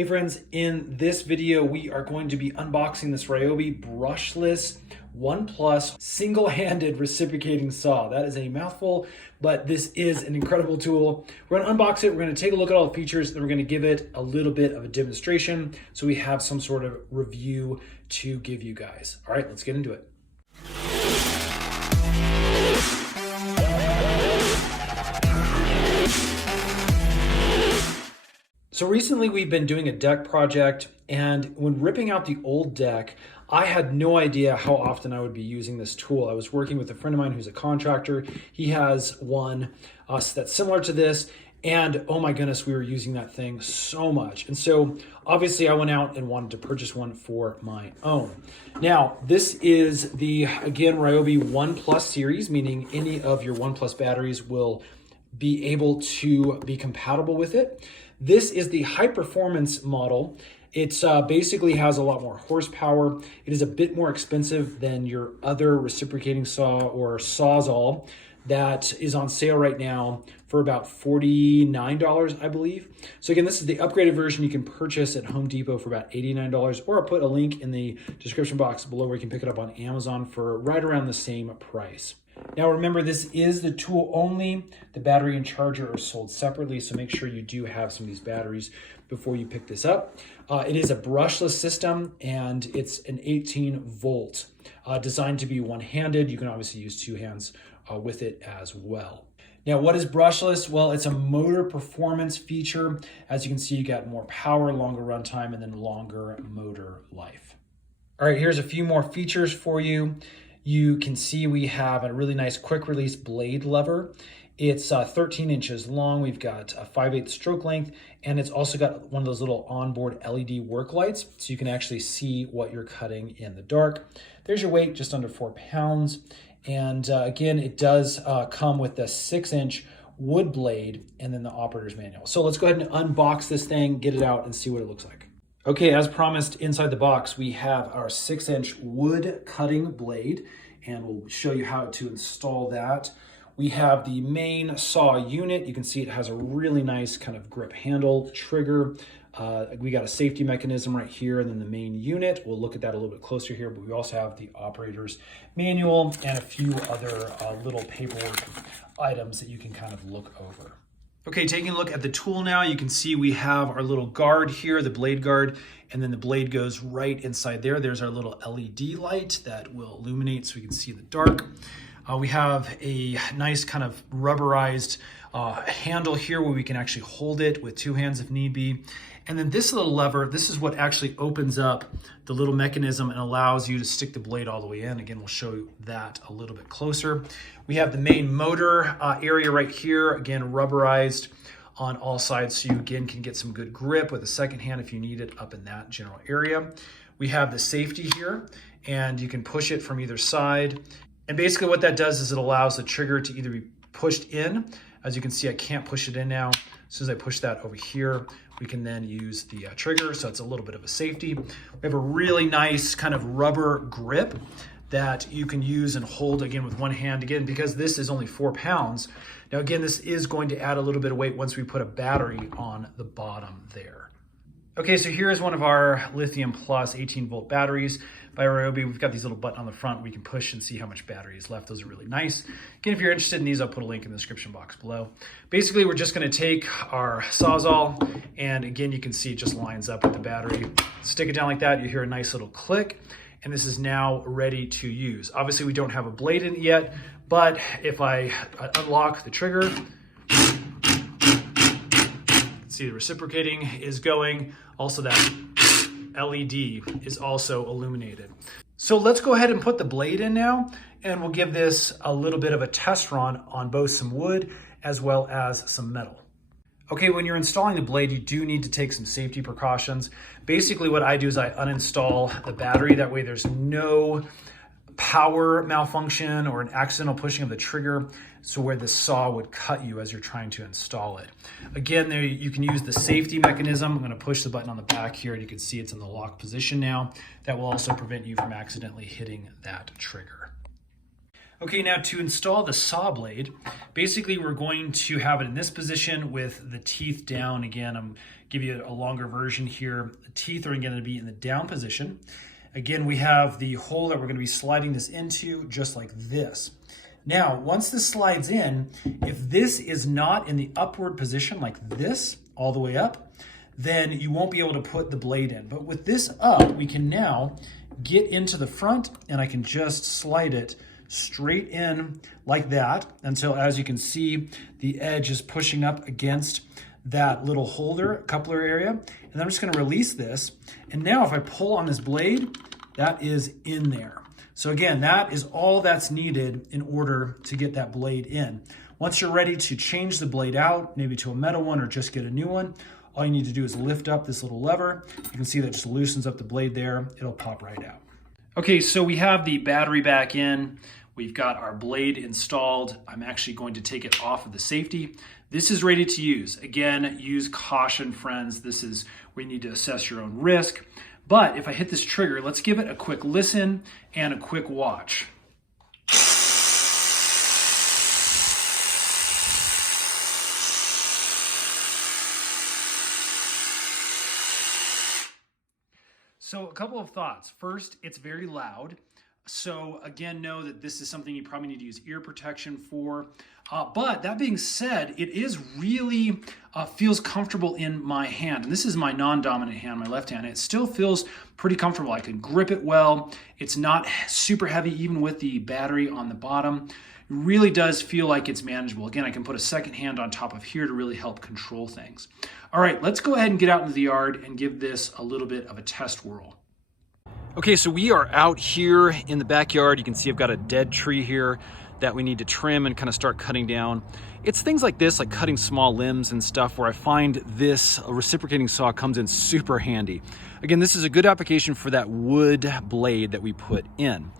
Hey friends, in this video we are going to be unboxing this RYOBI Brushless 1+ single-handed reciprocating saw. That is a mouthful, but this is an incredible tool. We're going to unbox it, we're going to take a look at all the features, then we're going to give it a little bit of a demonstration so we have some sort of review to give you guys. All right, let's get into it. So recently we've been doing a deck project, and when ripping out the old deck, I had no idea how often I would be using this tool. I was working with a friend of mine who's a contractor. He has one that's similar to this, and oh my goodness, we were using that thing so much. And so obviously I went out and wanted to purchase one for my own. Now, this is the, again, RYOBI 1+ series, meaning any of your 1+ batteries will be able to be compatible with it. This is the high performance model. It's basically has a lot more horsepower. It is a bit more expensive than your other reciprocating saw or Sawzall that is on sale right now for about $49, I believe. So again, this is the upgraded version you can purchase at Home Depot for about $89, or I'll put a link in the description box below where you can pick it up on Amazon for right around the same price. Now remember, this is the tool only. The battery and charger are sold separately, so make sure you do have some of these batteries before you pick this up. It is a brushless system, and it's an 18 volt, designed to be one-handed. You can obviously use two hands with it as well. Now, what is brushless? Well, it's a motor performance feature. As you can see, you got more power, longer runtime, and then longer motor life. All right, here's a few more features for you. You can see we have a really nice quick release blade lever. It's 13 inches long. We've got a 5/8 stroke length, and it's also got one of those little onboard LED work lights, so you can actually see what you're cutting in the dark. There's your weight, just under 4 pounds. And again, it does come with the 6-inch wood blade and then the operator's manual. So let's go ahead and unbox this thing, get it out, and see what it looks like. Okay, as promised, inside the box, we have our 6-inch wood cutting blade, and we'll show you how to install that. We have the main saw unit. You can see it has a really nice kind of grip handle trigger. We got a safety mechanism right here, and then the main unit. We'll look at that a little bit closer here, but we also have the operator's manual and a few other little paperwork items that you can kind of look over. Okay, taking a look at the tool now, you can see we have our little guard here, the blade guard, and then the blade goes right inside there. There's our little LED light that will illuminate so we can see in the dark. We have a nice kind of rubberized handle here where we can actually hold it with two hands if need be. And then this little lever, this is what actually opens up the little mechanism and allows you to stick the blade all the way in. Again, we'll show you that a little bit closer. We have the main motor area right here, again, rubberized on all sides, so you again can get some good grip with a second hand if you need it up in that general area. We have the safety here, and you can push it from either side. And basically what that does is it allows the trigger to either be pushed in. As you can see, I can't push it in now. As soon as I push that over here, we can then use the trigger, so it's a little bit of a safety. We have a really nice kind of rubber grip that you can use and hold again with one hand, again, because this is only 4 pounds. Now again, this is going to add a little bit of weight once we put a battery on the bottom there. Okay, so here is one of our Lithium Plus 18 volt batteries by RYOBI. We've got these little buttons on the front where you can push and see how much battery is left. Those are really nice. Again, if you're interested in these, I'll put a link in the description box below. Basically, we're just gonna take our Sawzall, and again, you can see it just lines up with the battery. Stick it down like that, you hear a nice little click, and this is now ready to use. Obviously, we don't have a blade in it yet, but if I unlock the trigger, see the reciprocating is going. Also that LED is also illuminated. So let's go ahead and put the blade in now, and we'll give this a little bit of a test run on both some wood as well as some metal. Okay, when you're installing the blade, you do need to take some safety precautions. Basically what I do is I uninstall the battery. That way there's no power malfunction or an accidental pushing of the trigger, so where the saw would cut you as you're trying to install it. Again, there you can use the safety mechanism. I'm going to push the button on the back here, and you can see it's in the lock position now. That will also prevent you from accidentally hitting that trigger. Okay, now to install the saw blade, basically we're going to have it in this position with the teeth down. Again, I'm give you a longer version here. The teeth are going to be in the down position. Again, we have the hole that we're going to be sliding this into just like this. Now, once this slides in, if this is not in the upward position like this, all the way up, then you won't be able to put the blade in. But with this up, we can now get into the front and I can just slide it straight in like that until, as you can see, the edge is pushing up against that little holder, coupler area. And then I'm just gonna release this. And now if I pull on this blade, that is in there. So again, that is all that's needed in order to get that blade in. Once you're ready to change the blade out, maybe to a metal one or just get a new one, all you need to do is lift up this little lever. You can see that just loosens up the blade there. It'll pop right out. Okay, so we have the battery back in. We've got our blade installed. I'm actually going to take it off of the safety. This is ready to use. Again, use caution, friends. This is where you need to assess your own risk. But if I hit this trigger, let's give it a quick listen and a quick watch. So a couple of thoughts. First, it's very loud. So again, know that this is something you probably need to use ear protection for. But that being said, it is really feels comfortable in my hand. And this is my non-dominant hand, my left hand. It still feels pretty comfortable. I can grip it well. It's not super heavy, even with the battery on the bottom. It really does feel like it's manageable. Again, I can put a second hand on top of here to really help control things. All right, let's go ahead and get out into the yard and give this a little bit of a test whirl. Okay, so we are out here in the backyard. You can see I've got a dead tree here that we need to trim and kind of start cutting down. It's things like this, like cutting small limbs and stuff, where I find this reciprocating saw comes in super handy. Again, this is a good application for that wood blade that we put in.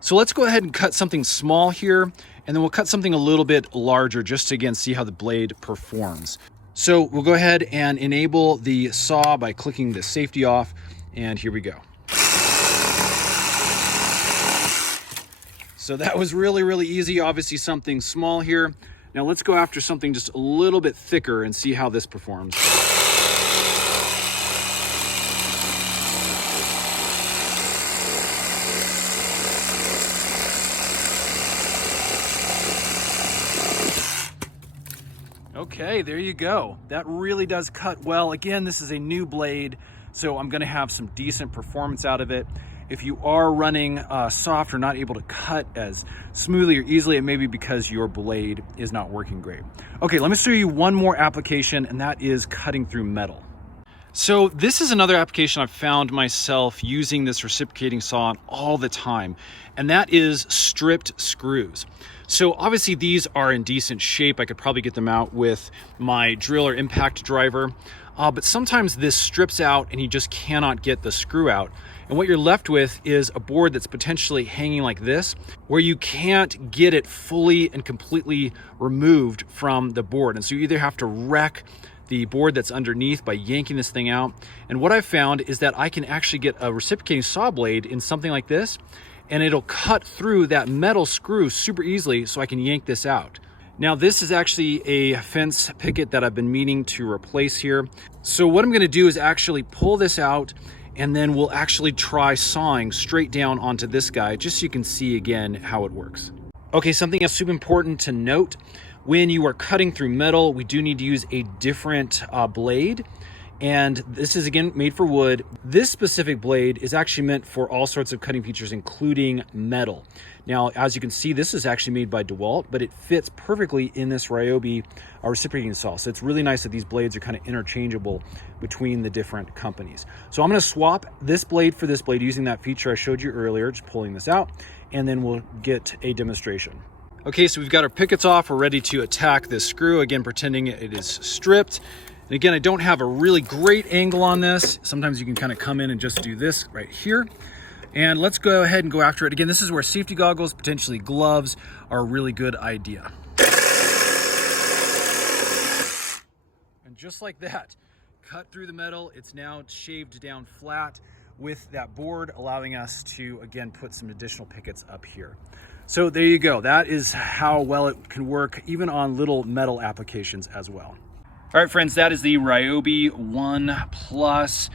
So let's go ahead and cut something small here, and then we'll cut something a little bit larger just to, again, see how the blade performs. So we'll go ahead and enable the saw by clicking the safety off, and here we go. So that was really, really easy. Obviously something small here. Now let's go after something just a little bit thicker and see how this performs. Okay, there you go. That really does cut well. Again, this is a new blade, so I'm gonna have some decent performance out of it. If you are running soft or not able to cut as smoothly or easily, it may be because your blade is not working great. Okay, let me show you one more application, and that is cutting through metal. So this is another application I've found myself using this reciprocating saw on all the time, and that is stripped screws. So obviously these are in decent shape. I could probably get them out with my drill or impact driver, but sometimes this strips out and you just cannot get the screw out. And what you're left with is a board that's potentially hanging like this, where you can't get it fully and completely removed from the board. And so you either have to wreck the board that's underneath by yanking this thing out. And what I've found is that I can actually get a reciprocating saw blade in something like this, and it'll cut through that metal screw super easily so I can yank this out. Now this is actually a fence picket that I've been meaning to replace here. So what I'm gonna do is actually pull this out, and then we'll actually try sawing straight down onto this guy, just so you can see again how it works. Okay, something else super important to note, when you are cutting through metal, we do need to use a different blade. And this is again made for wood. This specific blade is actually meant for all sorts of cutting features, including metal. Now, as you can see, this is actually made by DeWalt, but it fits perfectly in this RYOBI reciprocating saw. So it's really nice that these blades are kind of interchangeable between the different companies. So I'm gonna swap this blade for this blade using that feature I showed you earlier, just pulling this out, and then we'll get a demonstration. Okay, so we've got our pickets off. We're ready to attack this screw, again, pretending it is stripped. And again, I don't have a really great angle on this. Sometimes you can kind of come in and just do this right here. And let's go ahead and go after it. Again, this is where safety goggles, potentially gloves, are a really good idea. And just like that, cut through the metal. It's now shaved down flat with that board, allowing us to, again, put some additional pickets up here. So there you go. That is how well it can work even on little metal applications as well. All right, friends, that is the RYOBI 1 Plus.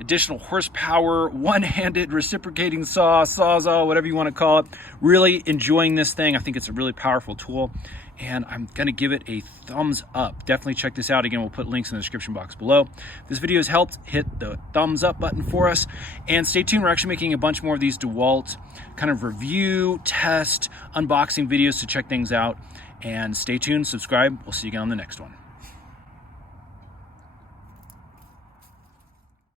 Additional horsepower, one-handed reciprocating sawzall, whatever you want to call it. Really enjoying this thing. I think it's a really powerful tool, and I'm going to give it a thumbs up. Definitely check this out. Again, we'll put links in the description box below. If this video has helped, hit the thumbs up button for us, and stay tuned. We're actually making a bunch more of these DeWalt kind of review, test, unboxing videos to check things out. And stay tuned, subscribe. We'll see you again on the next one.